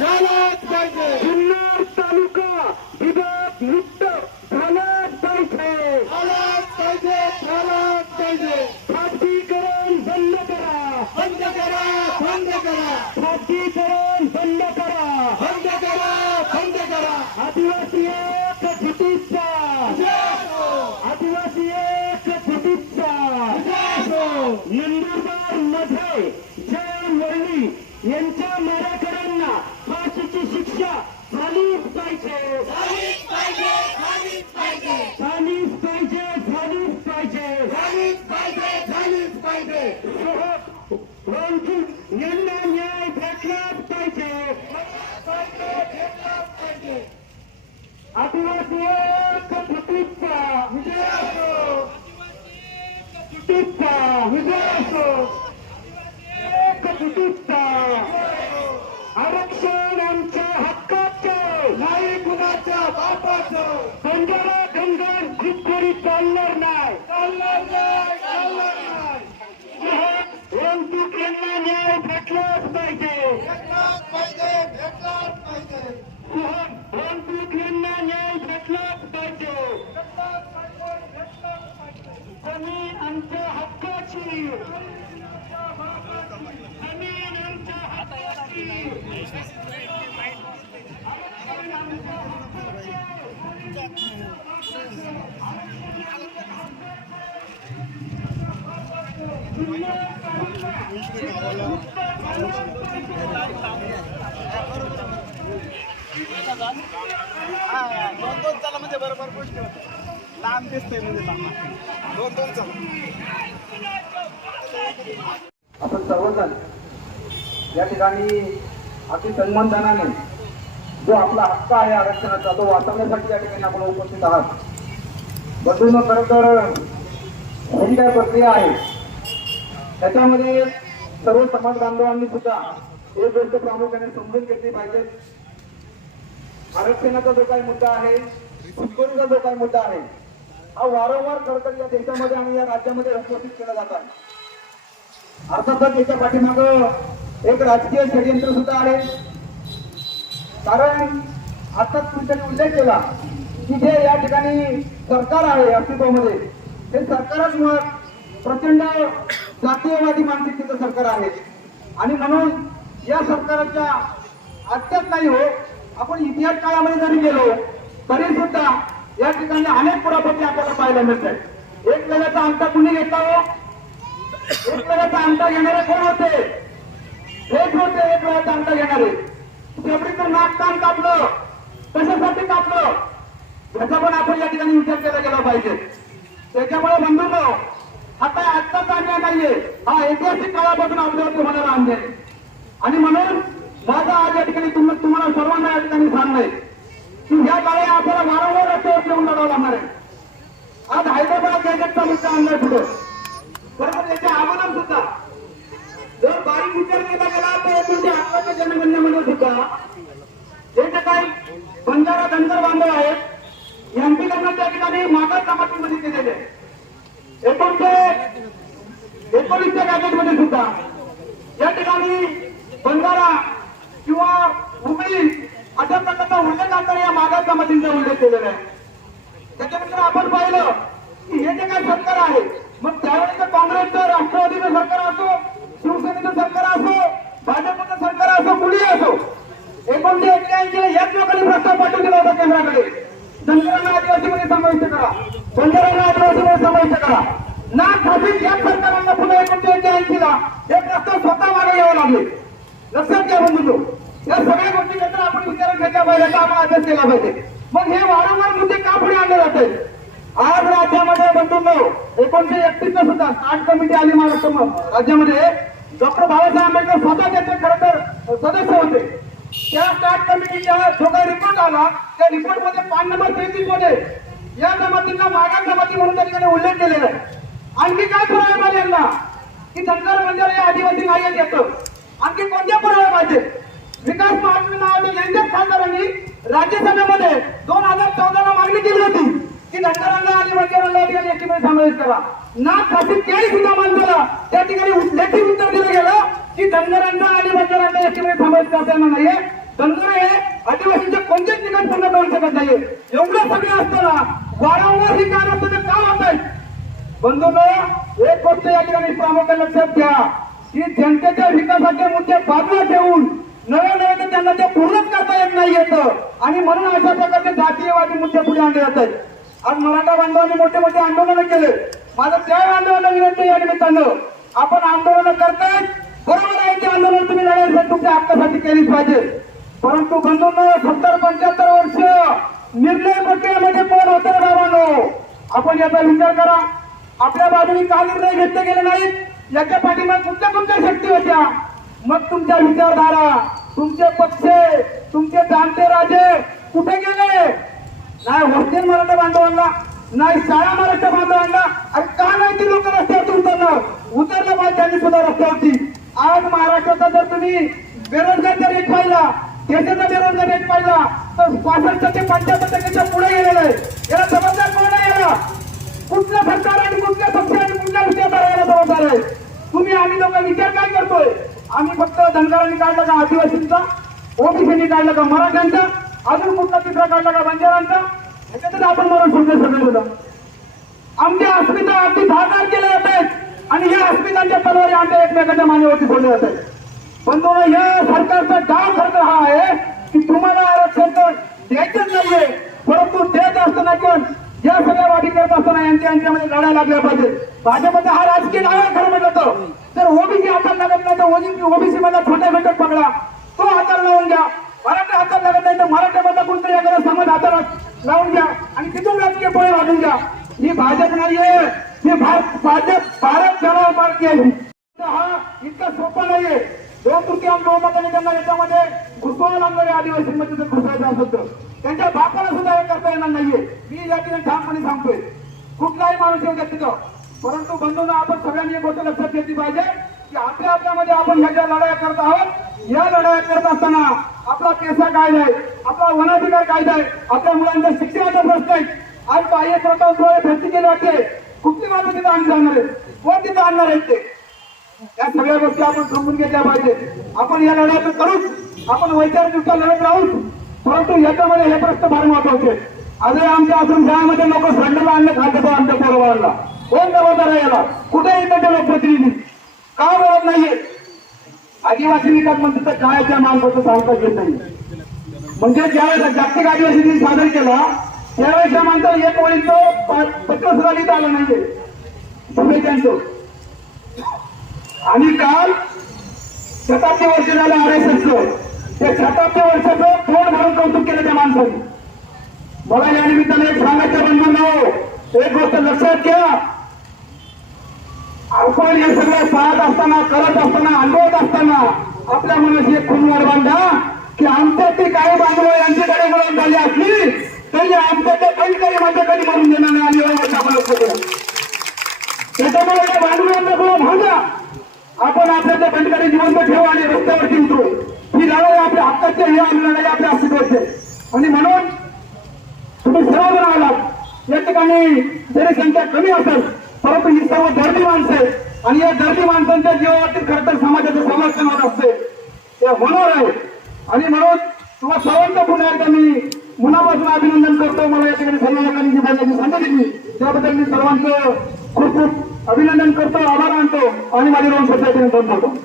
নারায়ণগঞ্জে आदिवासी एक जुटीचा विजय असो जुटीचा विजय असो एक जुटीचा आरक्षण आमच्या हक्काचे नाही कुणाच्या बापाचं बंजारा धनगर घुसखोरी चालणार नाही चालणार नाही चालणार नाही परंतु त्यांना न्याय भेटलाच पाहिजे घेतलाच पाहिजे घेतलाच पाहिजे परंतु त्यांना न्याय भेटलाच पाहिजे घेतलाच पाहिजे घेतलाच पाहिजे जमीन आमच्या हक्काची जमीन आमच्या हक्काची आरक्षण आमच्या हक्काचे. दोन दोन चला म्हणजे बरोबर गोष्टी होते लांब दिसतंय म्हणजे लांब दोन दोन चला आपण सर्वजण या ठिकाणी अति सन्मानधनाने जो आपला हक्क आहे आरक्षणाचा तो वाचवण्यासाठी या ठिकाणी आपण उपस्थित आहात. बंधून खरं तर ही काय प्रक्रिया आहे त्याच्यामध्ये सर्व समाज बांधवांनी सुद्धा एक गोष्ट प्रामुख्याने समजून घेतली पाहिजे. आरक्षणाचा जो काही मुद्दा आहे घुसखोरीचा जो काही मुद्दा आहे हा वारंवार खरं तर या देशामध्ये आणि या राज्यामध्ये उपस्थित केला जात आहे. अर्थातच याच्या पाठीमाग एक राजकीय षडयंत्र सुद्धा आहे. कारण आता तुमच्याने उल्लेख केला की जे या ठिकाणी सरकार आहे अस्तित्वामध्ये हे सरकारच मुळात प्रचंड जातीयवादी मानसिकतेचं सरकार आहे. आणि म्हणून या सरकारच्या अत्यंत नाही हो आपण इतिहास काळामध्ये जरी गेलो तरी सुद्धा या ठिकाणी अनेक पुरापती आपल्याला पाहायला मिळत आहेत एक वेळेचा अंत कुणी घेतला हो? वेळाचा अंता घेणारे कोण होते? एक होते एक वेळाचा अंता घेणारे. शेवटीचं नाक कान कापलं. कशासाठी कापलं? याचा पण आपण या ठिकाणी विचार केला गेला पाहिजे. त्याच्यामुळे बंधूंनो आता आजचाच अन्याय नाहीये. हा ऐतिहासिक काळापासून आपल्यावरती होणारा अन्याय. आणि म्हणून माझा आज या ठिकाणी तुम- तुम्हाला सर्वांना या ठिकाणी सांगणं. की ह्या काळी आपल्याला वारंवार रस्त्यावर येऊन लढावं लागणार आहे. आज हैदराबाद गॅजेटचा मुद्दा आणलाय पुढे. बरोबर त्याच्या अगोदर सुद्धा जर बारीक विचार केला गेला तर एकोणीशे अकराच्या जनगणनेमध्ये सुद्धा जे जे काही बंजारा धनगर बांधव आहेत यांची लग्न त्या ठिकाणी मागास जमातीमध्ये केलेले आहे. एकोणीशे एकोणीसच्या गॅजेटमध्ये सुद्धा या ठिकाणी बंजारा किंवा उमळी अशा प्रकारचा उल्लेख असताना या मागास जमातींचा उल्लेख केलेला आहे त्याच्यानंतर आपण पाहिलं की हे जे काही सरकार आहे मग त्यावेळेचं काँग्रेसचं राष्ट्रवादीचं सरकार असो शिवसेनेचं सरकार असो भाजपचं सरकार असो कुणी असो एकोणीशे एक्क्याऐंशी याच लोकांनी प्रस्ताव पाठवलेला होता केंद्राकडे धनगरांना आदिवासीमध्ये समाविष्ट करा बंजारांना पैसे करा ना खातील या सरकारांना पुन्हा एकोणीशे एक्क्याऐंशी ला हे प्रस्ताव स्वतः मागे घ्यावे लागले. लक्षात घ्या बंधू या सगळ्या गोष्टी नंतर आपण विचार घेतल्या पाहिजे का आपण अभ्यास केला पाहिजे. मग हे वारंवार मुद्दे का पुढे आणले जाते? आज राज्यामध्ये बंधूंनो एकोणीशे एकतीस सुद्धा स्टार्ट कमिटी आली महाराष्ट्र राज्यामध्ये डॉक्टर बाबासाहेब आंबेडकर स्वतः त्याचे खरं तर सदस्य होते. त्या स्टार्ट कमिटीचा जो काही रिपोर्ट आला त्या रिपोर्टमध्ये पान नंबर तेहतीसमध्ये या जमातींना मागास जमाती म्हणून त्या ठिकाणी उल्लेख केलेला आहे. आणखी काय पुरावे पाहिजे यांना? की धनगर बंजारा हे आदिवासी नाही येतो आणखी कोणत्या पुरावे पाहिजे? विकास महाराष्ट्र नावाच्या यांच्याच खासदारांनी राज्यसभेमध्ये दोन हजार चौदा ला मागणी केली होती की धनगरांना आणि बंजारांना या ठिकाणी एकीमध्ये समावेश करा. ना खासी केळी सुद्धा माणसाला त्या ठिकाणी लेखी उत्तर दिलं गेलं की धनगरांना आणि बंजारांना एसटीमध्ये समावेश करता येणार नाहीये. धनगर हे आदिवासींच्या कोणत्याच ठिकाणी पूर्ण करू शकत नाहीये. एवढं सगळं असताना वारंवार ही कारण तुम्ही का म्हणताय बंधूंनो एक गोष्ट या ठिकाणी प्रामुख्याने लक्षात घ्या. की जनतेच्या विकासाचे मुद्दे बाजूला ठेवून नव्या नव्याने तर त्यांना ते पूर्णच करता येत नाही येत. आणि म्हणून अशा प्रकारचे जातीयवादी मुद्दे पुढे आणले जात आहेत. आज मराठा बांधवांनी मोठे मोठे आंदोलन केले. माझं त्या आंदोलन विनंती या निमित्तानं. आपण आंदोलन करताय बरोबर आहे ते आंदोलन तुम्ही लढायसाठी तुमच्या हक्कासाठी केलीच पाहिजे. परंतु बंधूंनो सत्तर पंच्याहत्तर वर्ष निर्णय प्रक्रियेमध्ये कोण आपण याचा विचार करा. आपल्या बाजूने का निर्णय घेतले गेले नाहीत? याच्या पाठीमाग कुठल्या कुठल्या शक्ती होत्या. मग तुमच्या विचारधारा तुमचे पक्ष तुमचे जाणते राजे कुठे गेले? नाही हॉस्टेल मराठा बांधवांना नाही शाळा मराठा बांधवांना. अरे का नाही ती लोक रस्त्यावरती उतरणार? उतरलं पाहिजे त्यांनी सुद्धा रस्त्यावरती. आज महाराष्ट्राचा जर तुम्ही बेरोजगारचा रेट पाहिला देशाचा बेरोजगार रेट पाहिला तर पासष्ट ते पंच्याहत्तर टक्क्याच्या पुढे गेलेला आहे याला जबाबदार कोण आहे याला कुठलं सरकार आणि कुठल्या पक्ष आणि कुठल्या विचारधारा जबाबदार आहे? तुम्ही आम्ही लोक विचार काय करतोय? आम्ही फक्त धनगरांनी काढला का आदिवासींचा? ओबीसीनी काढला का मराठ्यांचा? अजून कुठला तिसरा काढला का बंजारांचा? ह्याच्यातच आपण म्हणून सोडले सगळे सुद्धा आमच्या अस्मिता अगदी धाकार केले जात आहेत आणि या अस्मितांच्या तलवारी आमच्या एकमेकांच्या मानेवरती सोडले जात आहेत. पण तो या सरकारचा डाव खर्च हा आहे की तुम्हाला आरक्षण द्यायचंच नाहीये परंतु देत असताना पण या सगळ्या वाटी करत असताना यांच्या यांच्यामध्ये लढायला लागल्या पाहिजे. भाजपचा हा राजकीय डाव आहे खरं म्हटलं तर जर ओबीसी हातात लागत नाही तर ओबीसी मधला छोटा घटक पकडा. तो हातात लावून घ्या. मराठा हातात लागत नाही तर मराठ्यामधला कोणतरी एखादा समाज हातात लावून घ्या. आणि तिथून राजकीय पोळे वाढून घ्या. ही भाजप नाहीये हे भारत भाजप भारत जनाव पार्टी आहे. हा इतका सोपा नाहीये दोन तृतीयांश बहुमताने त्यांना याच्यामध्ये घुसवावं लागणार आदिवासींमध्ये जर घुसायचं असेल तर त्यांच्या बापाला सुद्धा हे करता येणार नाहीये. मी या ठिकाणी ठामपणे सांगतोय. कुठलाही माणूस येऊ द्या तिथं परंतु बंधूंना आपण सगळ्यांनी एक गोष्ट लक्षात घेतली पाहिजे की आपल्या आपल्यामध्ये आपण ह्या ज्या लढाया करत आहोत या लढाया करत असताना आपला केसा कायदा आहे आपला वनाधिकार कायदा आहे आपल्या मुलांच्या शिक्षणाचा प्रश्न आहे. आज बाह्य स्रोतांद्वारे भरती केली वाटते. कुठली माणसं तिथं आणली जाणार आहे कोण तिथं आणणार आहेत ते. या सगळ्या गोष्टी आपण समजून घेतल्या पाहिजे. आपण या लढ्यात करूच. आपण वैचारिकदृष्ट्या लढत राहूच. परंतु याच्यामध्ये हे प्रश्न फार महत्त्वाचे आजही आमच्या असून गावामध्ये लोक सिलेंडरला आणलं खाद्य आमच्या पोरवाला कोण जबाबदार आहे याला? कुठेही त्याचे लोकप्रतिनिधी. का बोलत नाहीये? आदिवासी विकास मंत्री तर काय त्या माणसाचं सांगता येत नाही. म्हणजे ज्यावेळेस जागतिक आदिवासी दिन सादर केला त्यावेळेस त्या माणसाला एक ओळीचं प- पत्र सुद्धा लिहिता आलं नाहीये. शुभेच्छांचं आणि काल शताब्दी वर्ष झालं आर एस एसचं त्या शताब्दी वर्षाचं तोंड भरून कौतुक केलं त्या माणसाने. मला या निमित्ताने एक सांगायचं बंधन. एक गोष्ट लक्षात घ्या. आपण हे सगळं पाहत असताना करत असताना अनुभवत असताना आपल्या मनाशी एक खुनवार बांधा की आमच्या ते काही बांधव यांच्याकडे मिळून झाली असली तरी आमच्या ते काही काही माझ्याकडे म्हणून देणार नाही आणि आपण लक्ष द्या त्याच्यामुळे या भांडवलांना थोडा भांडा. आपण आपल्या त्या जिवंत ठेवू आणि रस्त्यावरती उतरू. ही लढाई आपल्या हक्काची आहे, ही लढाई आपल्या अस्तित्वाची आहे. आणि म्हणून तुम्ही सर्वजण आलात. या ठिकाणी जरी संख्या कमी असेल परंतु ही सर्व दर्दी माणसं आणि या दर्दी माणसांच्या जीवनातील खरं तर समाजाचं समर्थन होत असते. ते होणार आहे. आणि म्हणून तुम्हाला सर्वांचं पुन्हा एकदा मी मनापासून अभिनंदन करतो. मला या ठिकाणी सर्व लोकांनी जी बोलण्याची संधी दिली त्याबद्दल मी सर्वांचं खूप खूप अभिनंदन करतो आभार मानतो आणि माझे दोन शब्दाचे बोलतो